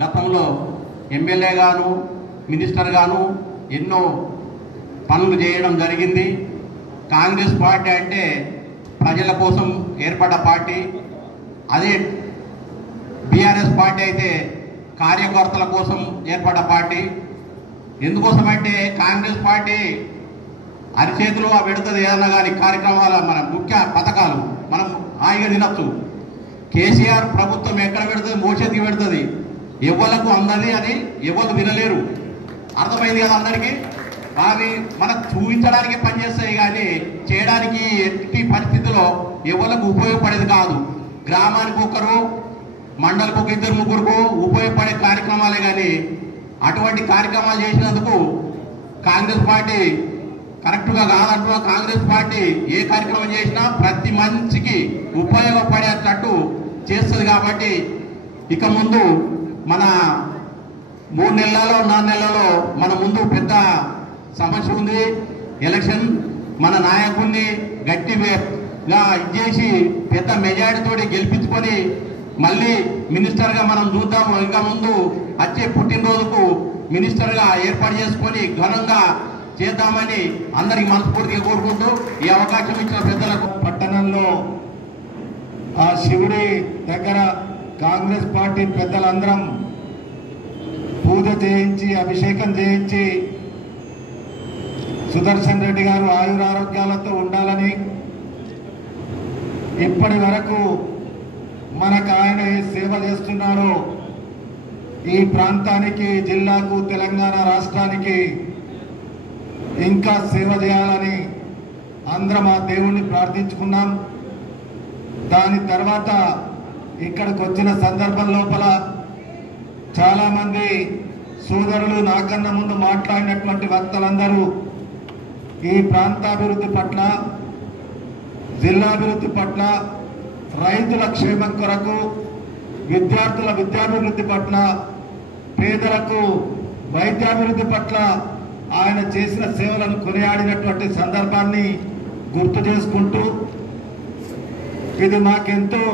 గతంలో ఎమ్మెల్యేగాను మినిస్టర్గాను ఎన్నో పనులు చేయడం జరిగింది. కాంగ్రెస్ పార్టీ అంటే ప్రజల కోసం ఏర్పడ్డ పార్టీ. అదే బీఆర్ఎస్ పార్టీ అయితే కార్యకర్తల కోసం ఏర్పడ్డ పార్టీ. ఎందుకోసమంటే కాంగ్రెస్ పార్టీ అరిచేతిలో పెడుతుంది ఏదన్నా కానీ కార్యక్రమాల మన ముఖ్య పథకాలు మనం హాయిగా తినచ్చు. కేసీఆర్ ప్రభుత్వం ఎక్కడ పెడుతుంది, మోచేతికి పెడుతుంది. ఎవరికి అందది అని ఎవరు వినలేరు. అర్థమైంది కదా అందరికీ. అవి మనకు చూపించడానికి పనిచేస్తాయి కానీ చేయడానికి ఎట్టి పరిస్థితిలో ఎవరికి ఉపయోగపడేది కాదు. గ్రామానికి ఒకరు, మండలికి ఒక ఇద్దరు ముగ్గురుకు ఉపయోగపడే కార్యక్రమాలే కానీ అటువంటి కార్యక్రమాలు చేసినందుకు కాంగ్రెస్ పార్టీ కరెక్ట్గా కాదంటున్నా. కాంగ్రెస్ పార్టీ ఏ కార్యక్రమం చేసినా ప్రతి మనిషికి ఉపయోగపడేటట్టు చేస్తుంది. కాబట్టి ఇక ముందు మన 3 నెలలలో 4 నెలలలో మన ముందు పెద్ద సమస్య ఉంది. ఎలక్షన్. మన నాయకుడిని గట్టిగా ఇచ్చేసి పెద్ద మెజారిటీతో గెలిపించుకొని మళ్ళీ మినిస్టర్గా మనం చూద్దాము. ఇంకా ముందు వచ్చే పుట్టినరోజుకు మినిస్టర్గా ఏర్పాటు చేసుకొని ఘనంగా చేద్దామని అందరికి మనస్ఫూర్తిగా కోరుకుంటూ ఈ అవకాశం ఇచ్చిన పెద్దలకు. పట్టణంలో ఆ శివుడి దగ్గర కాంగ్రెస్ పార్టీ పెద్దలందరం పూజ చేయించి అభిషేకం చేయించి సుదర్శన్ రెడ్డి గారు ఆయురారోగ్యాలతో ఉండాలని, ఇప్పటి వరకు మనకు ఆయన సేవ చేస్తున్నారో ఈ ప్రాంతానికి, జిల్లాకు, తెలంగాణ రాష్ట్రానికి ఇంకా సేవ చేయాలని అందరం ఆ దేవుణ్ణి ప్రార్థించుకున్నాం. దాని తర్వాత ఇక్కడికి వచ్చిన సందర్భం లోపల చాలామంది సోదరులు నాకన్నా ముందు మాట్లాడినటువంటి వక్తలందరూ ఈ ప్రాంతాభివృద్ధి పట్ల, జిల్లాభివృద్ధి పట్ల, రైతుల క్షేమం కొరకు, విద్యార్థుల విద్యాభివృద్ధి పట్ల, పేదలకు వైద్యాభివృద్ధి పట్ల ఆయన చేసిన సేవలను కొనియాడినటువంటి సందర్భాన్ని గుర్తు చేసుకుంటూ ఇది మాకెంతో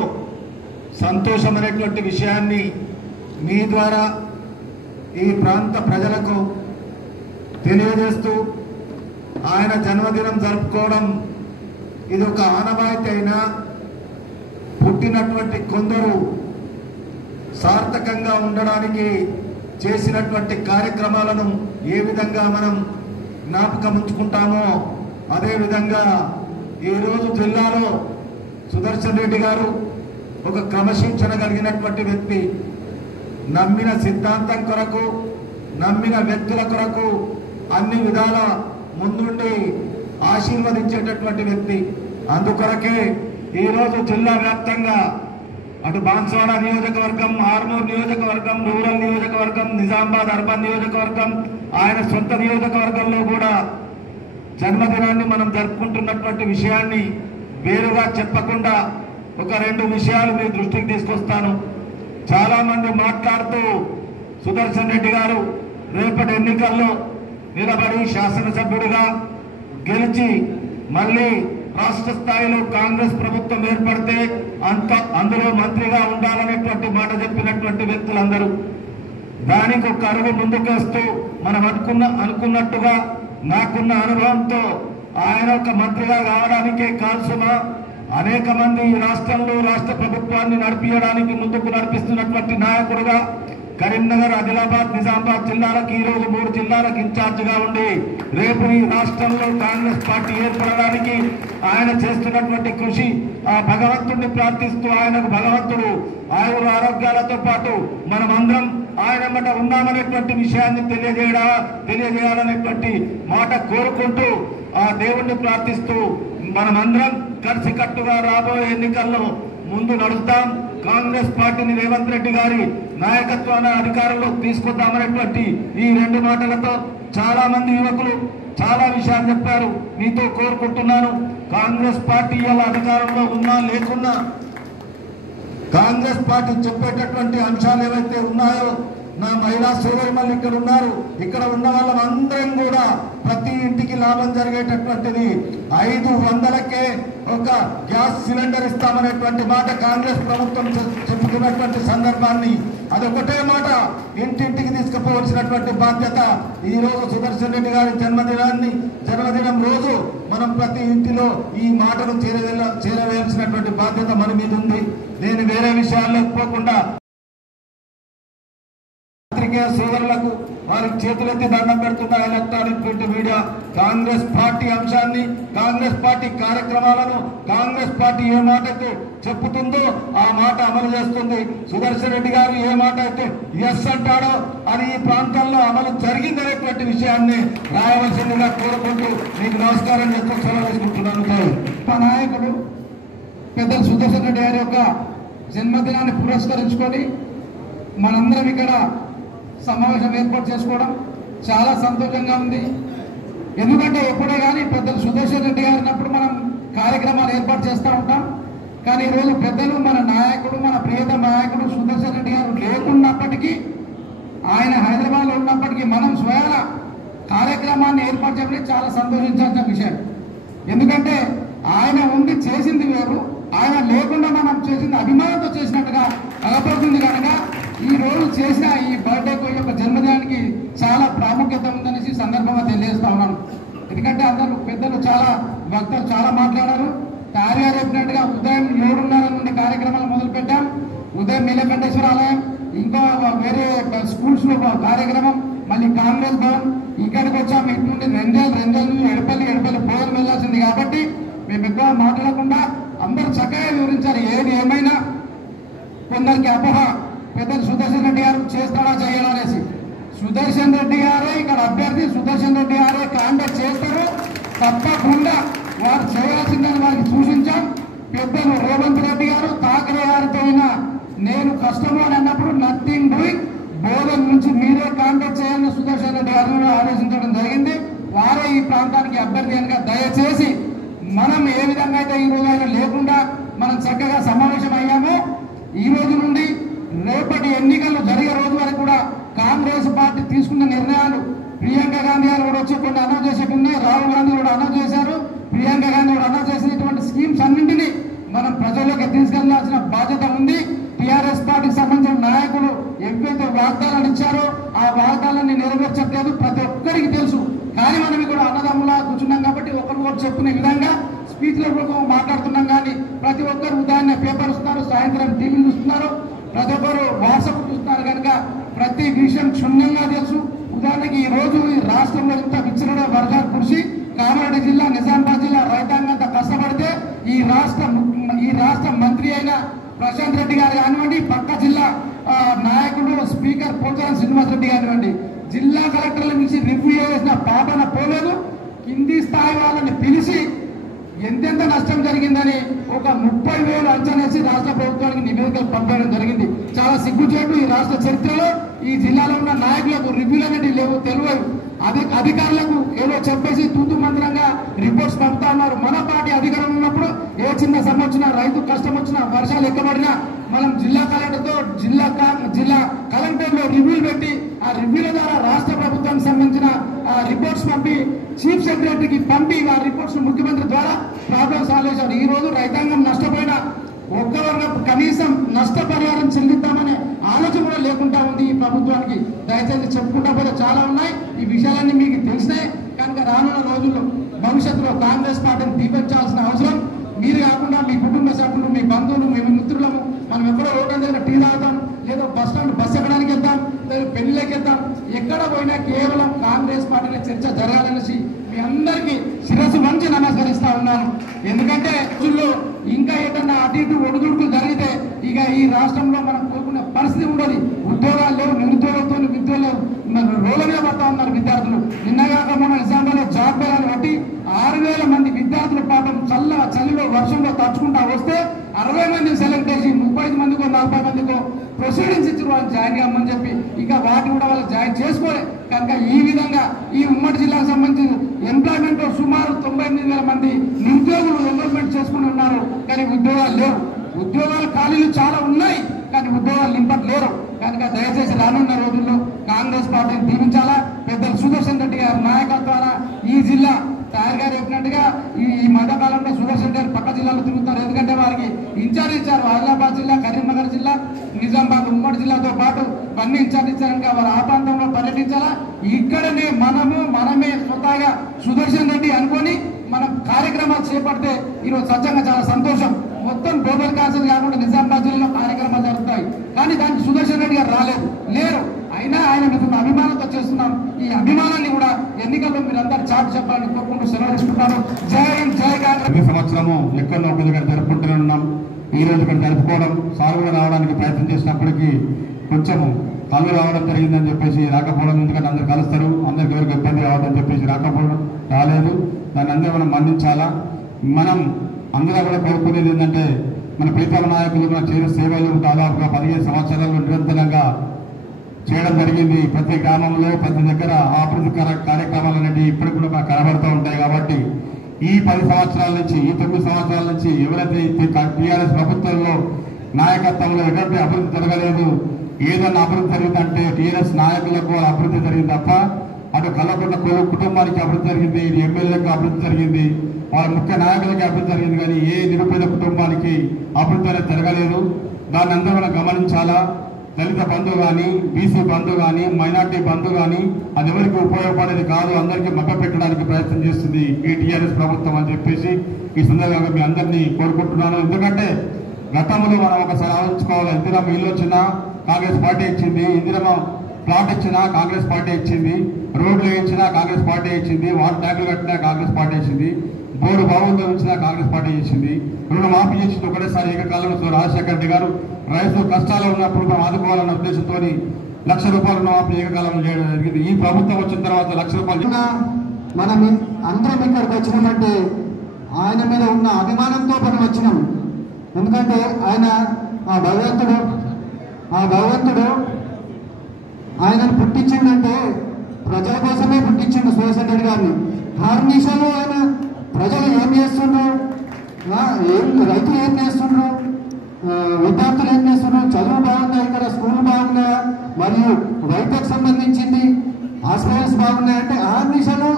సంతోషమైనటువంటి విషయాన్ని మీ ద్వారా ఈ ప్రాంత ప్రజలకు తెలియజేస్తూ ఆయన జన్మదినం జరుపుకోవడం ఇది ఒక ఆనవాయితీ అయినా పుట్టినటువంటి కొందరు సార్థకంగా ఉండడానికి చేసినటువంటి కార్యక్రమాలను ఏ విధంగా మనం జ్ఞాపకం ఉంచుకుంటామో అదేవిధంగా ఈరోజు జిల్లాలో సుదర్శన్ రెడ్డి గారు ఒక క్రమశిక్షణ కలిగినటువంటి వ్యక్తి. నమ్మిన సిద్ధాంతం కొరకు, నమ్మిన వ్యక్తుల కొరకు అన్ని విధాల ముందుండి ఆశీర్వదించేటటువంటి వ్యక్తి. అందుకొరకే ఈరోజు జిల్లా వ్యాప్తంగా అటు బాన్స్వాడ నియోజకవర్గం, ఆర్మూర్ నియోజకవర్గం, రూరల్ నియోజకవర్గం, నిజామాబాద్ అర్బన్ నియోజకవర్గం, ఆయన సొంత నియోజకవర్గంలో కూడా జన్మదినాన్ని మనం జరుపుకుంటున్నటువంటి విషయాన్ని వేరుగా చెప్పకుండా ఒక 2 విషయాలు మీ దృష్టికి తీసుకొస్తాను. చాలామంది మాట్లాడుతూ సుదర్శన్ రెడ్డి గారు రేపటి ఎన్నికల్లో నిలబడి శాసనసభ్యుడిగా గెలిచి మళ్ళీ రాష్ట్ర స్థాయిలో కాంగ్రెస్ ప్రభుత్వం ఏర్పడితే అందులో మంత్రిగా ఉండాలనేటువంటి మాట చెప్పినటువంటి వ్యక్తులందరూ దానికి ఒక అడుగు ముందుకేస్తూ మనం అనుకున్నట్టుగా నాకున్న అనుభవంతో ఆయన ఒక మంత్రిగా కావడానికే కాల్సుమా అనేక మంది ఈ రాష్ట్రంలో రాష్ట్ర ప్రభుత్వాన్ని నడిపించడానికి ముందుకు నడిపిస్తున్నటువంటి నాయకుడుగా కరీంనగర్, ఆదిలాబాద్, నిజామాబాద్ జిల్లాలకు ఈరోజు 3 జిల్లాలకు ఇన్ఛార్జిగా ఉండి రేపు ఈ రాష్ట్రంలో కాంగ్రెస్ పార్టీ ఏర్పడడానికి ఆయన చేస్తున్నటువంటి కృషి ఆ భగవంతుడిని ప్రార్థిస్తూ ఆయనకు భగవంతుడు ఆయుర ఆరోగ్యాలతో పాటు మనమందరం ఆయన మాట ఉన్నామనేటువంటి విషయాన్ని తెలియజేయాలనేటువంటి మాట కోరుకుంటూ ఆ దేవుణ్ణి ప్రార్థిస్తూ మనమందరం కలిసికట్టుగా రాబోయే ఎన్నికల్లో ముందు నడుస్తాం. కాంగ్రెస్ పార్టీని రేవంత్ రెడ్డి గారి నాయకత్వాన్ని అధికారంలోకి తీసుకొద్దామనేటువంటి ఈ 2 మాటలతో చాలా మంది యువకులు చాలా విషయాలు చెప్పారు. మీతో కోరుకుంటున్నాను, కాంగ్రెస్ పార్టీ ఇలా అధికారంలో ఉన్నా లేకున్నా కాంగ్రెస్ పార్టీ చెప్పేటటువంటి అంశాలు ఏవైతే ఉన్నాయో నా మహిళా సోదరులు ఇక్కడ ఉన్నారు, ఇక్కడ ఉన్న వాళ్ళందరం కూడా ప్రతి ఇంటికి లాభం జరిగేటటువంటిది 500కే ఒక గ్యాస్ సిలిండర్ ఇస్తామనేటువంటి మాట కాంగ్రెస్ ప్రభుత్వం చెప్పుకున్నటువంటి సందర్భాన్ని అదొకటే మాట ఇంటింటికి తీసుకుపోవలసినటువంటి బాధ్యత ఈ రోజు సుదర్శన్ రెడ్డి గారి జన్మదినం రోజు మనం ప్రతి ఇంటిలో ఈ మాటను చేరవేయాల్సినటువంటి బాధ్యత మన మీద ఉంది. నేను వేరే విషయాల్లోకి పోకుండా పత్రికేయ సోదరులకు వారికి చేతులెత్తి దండం పెడుతున్న electronic print media Congress party అంశాన్ని, కాంగ్రెస్ పార్టీ కార్యక్రమాలను కాంగ్రెస్ పార్టీ ఏ మాట అయితే చెప్పుతుందో ఆ మాట అమలు చేస్తుంది. సుదర్శన్ రెడ్డి గారు ఏ మాట అయితే ఎస్ అంటాడో అది ఈ ప్రాంతాల్లో అమలు జరిగిందనేటువంటి విషయాన్ని రాయవలసిందిగా కోరుకుంటూ మీకు నమస్కారం చేస్తూ సెలవు తీసుకుంటున్నాను. మా నాయకుడు పెద్దలు సుదర్శన్ రెడ్డి గారి యొక్క జన్మదినాన్ని పురస్కరించుకొని మనందరం ఇక్కడ సమావేశం ఏర్పాటు చేసుకోవడం చాలా సంతోషంగా ఉంది. ఎందుకంటే ఎప్పుడే కానీ పెద్దలు సుదర్శన్ రెడ్డి గారు ఉన్నప్పుడు మనం కార్యక్రమాలు ఏర్పాటు చేస్తూ ఉంటాం. కానీ ఈరోజు పెద్దలు మన నాయకుడు, మన ప్రియతమ నాయకుడు సుదర్శన్ రెడ్డి గారు లేకున్నప్పటికీ, ఆయన హైదరాబాద్లో ఉన్నప్పటికీ మనం స్వయాన కార్యక్రమాన్ని ఏర్పాటు చేయడం చాలా సంతోషించాల్సిన విషయం. ఎందుకంటే ఆయన ఉండి చేసింది వేరు, ఆయన లేకుండా మనం చేసింది అభిమానంతో చేసినట్టుగా అగపడుతుంది. కనుక ఈ రోజు చేసిన ఈ బర్త్డేకు యొక్క జన్మదినానికి చాలా ప్రాముఖ్యత ఉందనేసి సందర్భంగా తెలియజేస్తా ఉన్నాను. ఎందుకంటే అందరూ పెద్దలు చాలా భక్తులు చాలా మాట్లాడారు. తారిగా చెప్పినట్టుగా ఉదయం 7:30 నుండి కార్యక్రమాలు మొదలు పెట్టాం. ఉదయం నీలకంఠేశ్వర ఆలయం, ఇంకా వేరే స్కూల్స్ లో కార్యక్రమం, మళ్ళీ కాంగ్రెస్ భవన్, ఇక్కడికి వచ్చాము. ఇటు నుండి రెంజల్ ఎడపల్లి భోజనం వెళ్ళాల్సింది. కాబట్టి మేము ఎక్కువ మాట్లాడకుండా అందరూ చక్కగా వివరించారు. ఏది ఏమైనా కొందరికి అపోహ, పెద్దలు సుదర్శన్ రెడ్డి గారు చేస్తాడా చేయాలా అనేసి. సుదర్శన్ రెడ్డి గారే ఇక్కడ అభ్యర్థి, సుదర్శన్ రెడ్డి గారే కాంటాక్ట్ చేస్తారు. తప్పకుండా వారు చేయాల్సిందని వారికి సూచించాం. పెద్దలు రేవంత్ రెడ్డి గారు ఠాకరే గారితో నేను కష్టము అని అన్నప్పుడు నథింగ్ డూయింగ్, బోధన్ నుంచి మీరే కాంటాక్ట్ చేయాలని సుదర్శన్ రెడ్డి గారిని ఆదేశించడం జరిగింది. వారే ఈ ప్రాంతానికి అభ్యర్థి కనుక దయచేసి మనం ఏ విధంగా అయితే ఈ రోజు ఆయన లేకుండా మనం చక్కగా సమావేశం అయ్యామో, ఈ రోజు నుండి రేపటి ఎన్నికలు జరిగే రోజు వరకు కూడా కాంగ్రెస్ పార్టీ తీసుకున్న నిర్ణయాలు, ప్రియాంక గాంధీ గారు కూడా వచ్చి కొన్ని అనౌన్స్ చేసేట్టున్నాయి, రాహుల్ గాంధీ కూడా అనౌన్స్ చేశారు, ప్రియాంక గాంధీ కూడా అనౌన్స్ చేసినటువంటి స్కీమ్స్ అన్నింటినీ మనం ప్రజల్లోకి తీసుకెళ్లాల్సిన బాధ్యత ఉంది. టీఆర్ఎస్ పార్టీకి సంబంధించిన నాయకులు ఎవరైతే వాగ్దానాలు ఇచ్చారో ఆ వాగ్దానాన్ని నెరవేర్చట్లేదు, ప్రతి ఒక్కరికి తెలుసు. కానీ మనం ఇక్కడ అన్నదమ్ములా కూర్చున్నాం కాబట్టి ఒకరికొకరు చెప్పుకునే విధంగా స్పీచ్లో మాట్లాడుతున్నాం. కానీ ప్రతి ఒక్కరు ఉదయాన్నే పేపర్ చూస్తున్నారు, సాయంత్రం టీవీ చూస్తున్నారు, ప్రతి ఒక్కరు వాట్సాప్ చూస్తున్నారు. కనుక ప్రతి విషయం క్షుణ్ణంగా తెలుసు. ఉదాహరణకి ఈ రోజు ఈ రాష్ట్రంలో ఇంత విచ్చలడ వర్షాలు కురిసి కామారెడ్డి జిల్లా, నిజామాబాద్ జిల్లా రైతాంగం అంతా కష్టపడితే ఈ రాష్ట్ర మంత్రి అయిన ప్రశాంత్ రెడ్డి గారు కానివ్వండి, పక్క జిల్లా నాయకుడు స్పీకర్ పోచారం శ్రీనివాస్ రెడ్డి కానివ్వండి, జిల్లా కలెక్టర్ల నుంచి రివ్యూ చేసిన పాపన పోలేదు. కింది స్థాయి వాళ్ళని పిలిచి ఎంతెంత నష్టం జరిగిందని ఒక 30,000 అంచనేసి రాష్ట్ర ప్రభుత్వానికి నివేదికలు పంపడం జరిగింది. చాలా సిగ్గుచేటు. ఈ రాష్ట్ర చరిత్రలో ఈ జిల్లాలో ఉన్న నాయకులకు రివ్యూలు అనేవి లేవు, తెలియవు. అధికారులకు ఏదో చెప్పేసి తూతు మంత్రంగా రిపోర్ట్స్ పంపుతా ఉన్నారు. మన పార్టీ అధికారం ఉన్నప్పుడు ఏ చిన్న సమ్మె వచ్చినా, రైతు కష్టం వచ్చినా, వర్షాలు ఎక్కబడినా మనం జిల్లా కలెక్టర్తో జిల్లా కలెక్టర్లో రివ్యూలు పెట్టి ఆ రివ్యూల ద్వారా రాష్ట్ర ప్రభుత్వానికి సంబంధించిన రిపోర్ట్స్ పంపి చీఫ్ సెక్రటరీకి పంపి ఆ రిపోర్ట్స్ ముఖ్యమంత్రి ద్వారా ప్రాబ్లమ్ సాల్వ్ చేశారు. ఈ రోజు రైతాంగం నష్టపోయిన ఒక్క కనీసం నష్టపరిహారం చెల్లిద్దామనే ఆలోచన కూడా లేకుండా ఉంది ఈ ప్రభుత్వానికి. దయచేసి చెప్పుకుంటా పోతే చాలా ఉన్నాయి. ఈ విషయాలన్నీ మీకు తెలిసినాయి. కనుక రానున్న రోజుల్లో భవిష్యత్తులో కాంగ్రెస్ పార్టీని దీపించాల్సిన అవసరం మీరు కాకుండా మీ కుటుంబ సభ్యులు, మీ బంధువులు, మీ మిత్రులము, మనం ఎక్కడో రోడ్డు దగ్గర టీ తాగుతాం, లేదా బస్ ఎక్కడానికి వెళ్తాం, లేదా పెళ్లిలోకి వెళ్తాం, ఎక్కడ పోయినా కేవలం కాంగ్రెస్ పార్టీలో చర్చ జరగాలనేసి మీ అందరికీ శిరస్సు వంచి నమస్కరిస్తా ఉన్నాను. ఎందుకంటే రోజుల్లో ఇంకా ఏదన్నా అటు ఇటు ఒడిదుడుకులు జరిగితే ఇక ఈ రాష్ట్రంలో మనం కోరుకునే పరిస్థితి ఉండదు. ఉద్యోగాలు లేవు, నిరుద్యోగంతో విద్యలో రోడ్ల మీద పడతా ఉన్నారు విద్యార్థులు. నిన్నగాక మన నిజామాబాద్లో జాబ్ బేరాలు బట్టి 6,000 మంది విద్యార్థులు పాపం చలిలో వర్షంలో తడుచుకుంటా వస్తే 60 మందిని సెలెక్ట్ చేసి 35 మందికో 40 మందికో ప్రొసీడింగ్స్ ఇచ్చారు వాళ్ళని జాయిన్ కామని చెప్పి. ఇక వాటిని కూడా వాళ్ళు జాయిన్ చేసుకోలే. కనుక ఈ విధంగా ఈ ఉమ్మడి జిల్లాకు సంబంధించి ఎంప్లాయ్మెంట్ సుమారు 98,000 మంది నిరుద్యోగులు ఎన్రోల్మెంట్ చేసుకుని ఉన్నారు. కానీ ఉద్యోగాలు లేవు. ఉద్యోగాల ఖాళీలు చాలా ఉన్నాయి, కానీ ఉద్యోగాలు నింపట్లేరు. కనుక దయచేసి రానున్న రోజుల్లో కాంగ్రెస్ పార్టీని దీవించాలా. పెద్దలు సుదర్శన్ రెడ్డి గారి నాయకత్వాన ఈ జిల్లా టైర్ గారు చెప్పినట్టుగా ఈ మధ్యకాలంలో సుదర్శన్ గారు పక్క జిల్లాలో తిరుగుతారు. ఎందుకంటే వారికి ఇన్ఛార్జ్ ఇచ్చారు. ఆదిలాబాద్ జిల్లా, కరీంనగర్ జిల్లా, నిజామాబాద్ ఉమ్మడి జిల్లాతో పాటు అన్ని ఇన్ఛార్జ్ ఇచ్చారని వారు ఆ ప్రాంతంలో పర్యటించాలా. ఇక్కడనే మనమే స్వతహాగా సుదర్శన్ రెడ్డి అనుకొని మనం కార్యక్రమాలు చేపడితే ఈరోజు సత్యంగా చాలా సంతోషం. మొత్తం గ్లోబల్ కాన్సర్ కాకుండా నిజామాబాద్ జిల్లాలో కార్యక్రమాలు జరుగుతాయి. కానీ దానికి సుదర్శన్ రెడ్డి గారు లేరు. అయినా ఆయన మీద అభిమానంతో చేస్తున్నాం. ఈ అభిమానాన్ని కూడా ఎన్నికల్లో మీరందరూ చాటు చెప్పాలని కోరుకుంటూ సెలవు తీసుకుంటారు. జై హింద్, జై కాంగ్రెస్. ప్రతి సంవత్సరము ఎక్కడో ఒక దగ్గర జరుపుకుంటూనే ఉన్నాం. ఈ రోజు ఇక్కడ జరుపుకోవడం సాగుగా రావడానికి ప్రయత్నం చేసినప్పటికీ కొంచెము కళ్ళు రావడం జరిగిందని చెప్పేసి రాకపోవడం, ఎందుకంటే అందరు కలుస్తారు, అందరికి ఎవరికి ఇబ్బంది రావద్దని చెప్పేసి రాలేదు. దాన్ని అందరూ మనం మన్నించాలా. మనం అందరూ కూడా కోరుకునేది ఏంటంటే మన ప్రీతమ నాయకులు మన చేసే సేవలు దాదాపుగా 15 సంవత్సరాలు నిరంతరంగా చేయడం జరిగింది. ప్రతి గ్రామంలో ప్రతి దగ్గర అభివృద్ధి కార్యక్రమాలు అనేవి ఇప్పటికి కూడా కనబడుతూ ఉంటాయి. కాబట్టి ఈ 10 సంవత్సరాల నుంచి, ఈ 9 సంవత్సరాల నుంచి ఎవరైతే టీఆర్ఎస్ ప్రభుత్వంలో నాయకత్వంలో ఎటువంటి అభివృద్ధి జరగలేదు, ఏదన్నా అభివృద్ధి జరిగిందంటే టీఆర్ఎస్ నాయకులకు అభివృద్ధి జరిగింది తప్ప అటు కల్లకుంట కుటుంబానికి అభివృద్ధి జరిగింది, ఎమ్మెల్యేలకు అభివృద్ధి జరిగింది, వాళ్ళ ముఖ్య నాయకులకి అభివృద్ధి జరిగింది. కానీ ఏ నిరుపేద కుటుంబానికి అభివృద్ధి అనేది జరగలేదు. దాన్ని అందరూ మనం గమనించాలా. దళిత బంధు కానీ, బీసీ బంధు కానీ, మైనార్టీ బంధు కానీ అది ఎవరికి ఉపయోగపడేది కాదు, అందరికీ మభ్యపెట్టడానికి ప్రయత్నం చేస్తుంది ఈ టీఆర్ఎస్ ప్రభుత్వం అని చెప్పేసి ఈ సందర్భంగా మీ అందరినీ కోరుకుంటున్నాను. ఎందుకంటే గతంలో మనం ఒకసారి ఆలోచించుకోవాలి. ఇందిరమ్మ ఇల్లు వచ్చినా కాంగ్రెస్ పార్టీ ఇచ్చింది, ఇందిరమ్మ ప్లాట్ ఇచ్చినా కాంగ్రెస్ పార్టీ ఇచ్చింది, రోడ్లు వేయించినా కాంగ్రెస్ పార్టీ ఇచ్చింది, వాటర్ ట్యాంకులు కట్టినా కాంగ్రెస్ పార్టీ ఇచ్చింది, బోర్డు బావుల్లో ఇచ్చినా కాంగ్రెస్ పార్టీ ఇచ్చింది, రుణమాఫీ చేసింది ఒకటేసారి ఏకకాలంలో రాజశేఖర రెడ్డి గారు. రైతులు కష్టాలు ఉన్నప్పుడు మనం ఆదుకోవాలన్న ఉద్దేశంతో ₹1,00,000 రుణమాఫీ ఏకకాలంలో చేయడం జరిగింది. ఈ ప్రభుత్వం వచ్చిన తర్వాత ₹1,00,000 మనం అందరం ఇక్కడికి వచ్చినామంటే ఆయన మీద ఉన్న అభిమానంతో మనం వచ్చినాం. ఎందుకంటే ఆయన ఆ భగవంతుడు ఆయనను పుట్టించిండంటే ప్రజల కోసమే పుట్టించిండు సుదర్శన్ రెడ్డి గారిని. హార్నిషాలు ఆయన ప్రజలు ఏం చేస్తుండ్రు, రైతులు ఏం చేస్తుండ్రు, విద్యార్థులు ఏం చేస్తున్నారు, చదువు బాగుందా, ఇక్కడ స్కూల్ బాగుందా, మరియు వైద్యకు సంబంధించింది హాస్పిటల్స్ బాగున్నాయంటే ఆ నిమిషాలు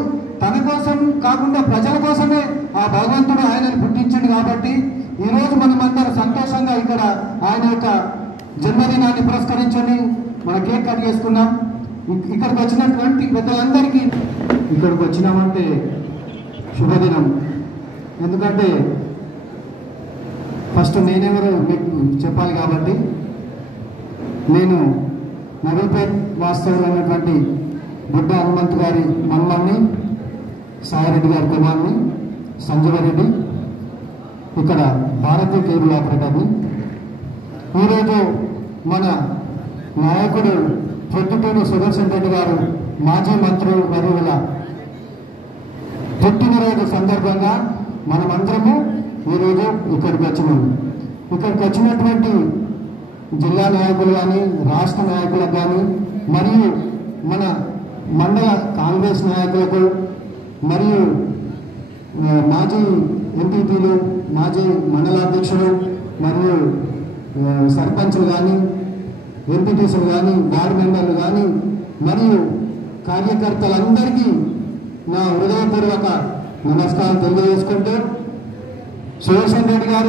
తన కోసం కాకుండా ప్రజల కోసమే ఆ భగవంతుడు ఆయనను పుట్టించిండు. కాబట్టి ఈరోజు మనమందరం సంతోషంగా ఇక్కడ ఆయన యొక్క జన్మదినాన్ని పురస్కరించుకొని మన కేక్ కట్ చేసుకున్నాం. ఇక్కడికి వచ్చినటువంటి పెద్దలందరికీ ఇక్కడికి వచ్చినామంటే శుభదినం. ఎందుకంటే ఫస్ట్ నేనెవరో మీకు చెప్పాలి. కాబట్టి నేను నవీపేట్ వాస్తవులు అయినటువంటి బుడ్డ హనుమంత్ గారి మమ్మల్ని, సాయిరెడ్డి గారి కుమార్ని, సంజీవ రెడ్డి, ఇక్కడ భారతీయ కేబుల్ ఆపరేటర్ని. ఈరోజు మన నాయకుడు ప్రొద్దుటూరు సుదర్శన్ రెడ్డి గారు మాజీ మంత్రులు మరియు పుట్టినరోజు సందర్భంగా మనమందరము ఈరోజు ఇక్కడికి వచ్చినాము. ఇక్కడికి వచ్చినటువంటి జిల్లా నాయకులు కానీ, రాష్ట్ర నాయకులకు కానీ, మరియు మన మండల కాంగ్రెస్ నాయకులకు, మరియు మాజీ ఎంపీపీలు, మాజీ మండలాధ్యక్షులు, మరియు సర్పంచులు కానీ, ఎంపీటీసీలు కానీ, వార్డు మెంబర్లు కానీ, మరియు కార్యకర్తలందరికీ నా హృదయపూర్వక నమస్కారం తెలియజేసుకుంటూ సుదర్శన్ రెడ్డి గారు